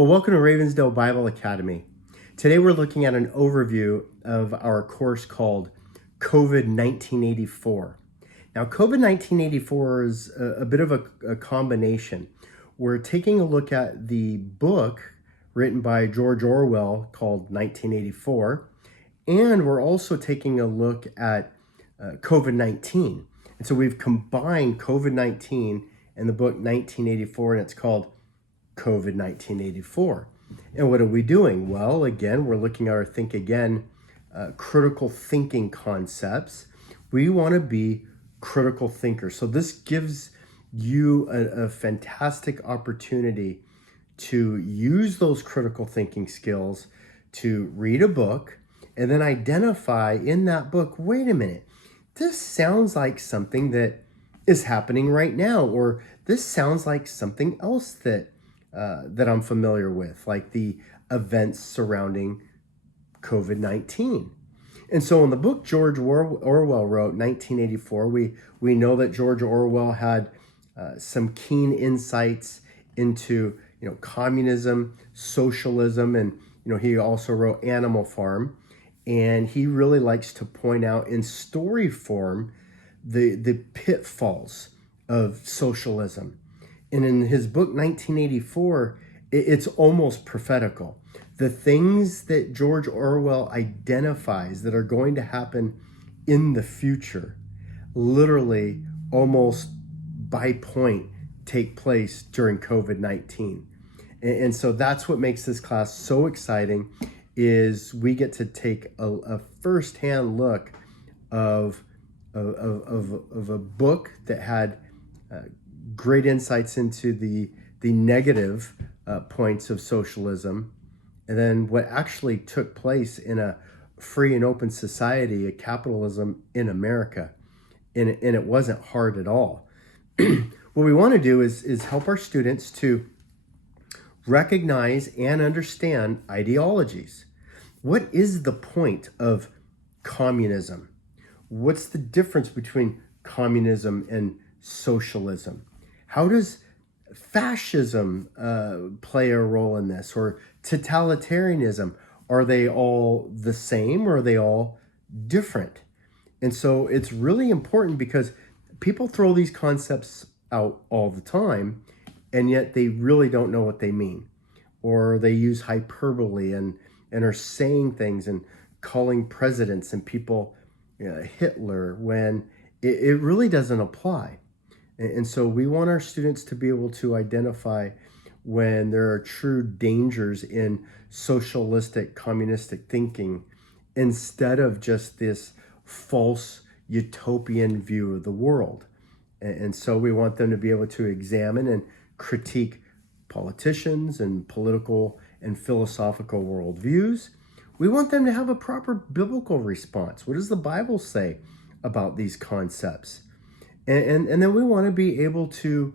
Well, welcome to Ravensdale Bible Academy. Today we're looking at an overview of our course called COVID 1984. Now, COVID 1984 is a bit of a combination. We're taking a look at the book written by George Orwell called 1984, and we're also taking a look at COVID 19. And so we've combined COVID 19 and the book 1984, and it's called COVID 1984. And what are we doing? Well, again, we're looking at our Think Again critical thinking concepts. We want to be critical thinkers. So this gives you a fantastic opportunity to use those critical thinking skills to read a book and then identify in that book, wait a minute, this sounds like something that is happening right now, or this sounds like something else that I'm familiar with, like the events surrounding COVID-19. And so in the book George Orwell wrote, 1984, we know that George Orwell had some keen insights into, communism, socialism, and, he also wrote Animal Farm. And he really likes to point out in story form the pitfalls of socialism. And in his book, 1984, it's almost prophetical. The things that George Orwell identifies that are going to happen in the future, literally almost by point, take place during COVID-19. And so that's what makes this class so exciting, is we get to take a firsthand look of a book that had great insights into the negative points of socialism, and then what actually took place in a free and open society, a capitalism in America. And it wasn't hard at all. What we want to do is help our students to recognize and understand ideologies. What is the point of communism? What's the difference between communism and socialism? How does fascism play a role in this, or totalitarianism? Are they all the same, or are they all different? And so it's really important, because people throw these concepts out all the time, and yet they really don't know what they mean, or they use hyperbole and are saying things and calling presidents and people Hitler when it really doesn't apply. And so we want our students to be able to identify when there are true dangers in socialistic, communistic thinking, instead of just this false utopian view of the world. And so we want them to be able to examine and critique politicians and political and philosophical worldviews. We want them to have a proper biblical response. What does the Bible say about these concepts? And then we want to be able to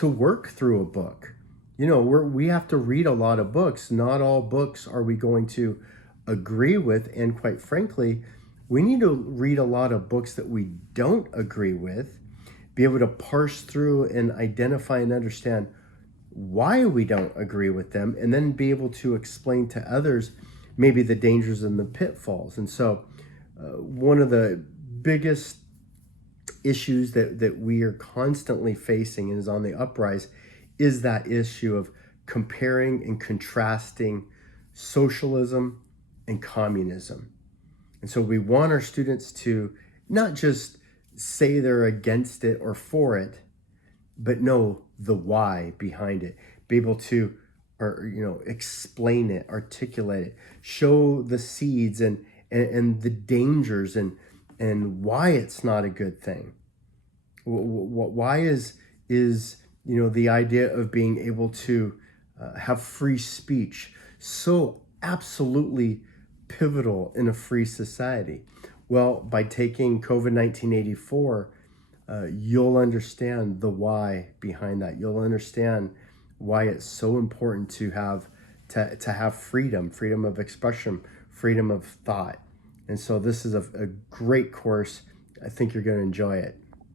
work through a book. We have to read a lot of books. Not all books are we going to agree with. And quite frankly, we need to read a lot of books that we don't agree with, be able to parse through and identify and understand why we don't agree with them, and then be able to explain to others maybe the dangers and the pitfalls. And so one of the biggest issues that we are constantly facing and is on the uprise is that issue of comparing and contrasting socialism and communism. And so we want our students to not just say they're against it or for it, but know the why behind it, be able to explain it, articulate it, show the seeds and the dangers and why it's not a good thing. Why is the idea of being able to have free speech so absolutely pivotal in a free society? Well, by taking COVID 1984, you'll understand the why behind that. You'll understand why it's so important to have freedom of expression, freedom of thought. And so this is a great course. I think you're going to enjoy it.